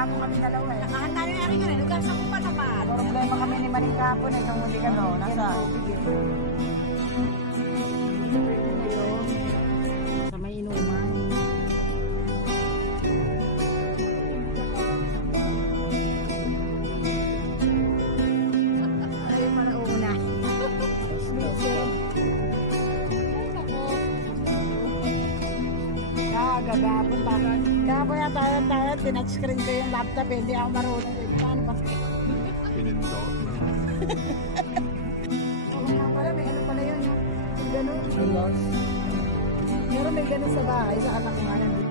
kahapon kami dalawa eh. Nakahanda yung aking ano, nagkasa ko pa naman. Problema kami ni Maring kahapon eh, nung hindi ka no, nasa sa may inuman. Ay, para una. Gagapon pa. Kahapon nga tayo, tinouchscreen ko yung laptop eh, hindi ako marunong. Paano pa? Pinindot na. Oo nga pala, may ano pala yun. Ganun. Meron may ganun sa bahay, sa anak ko nga nandito.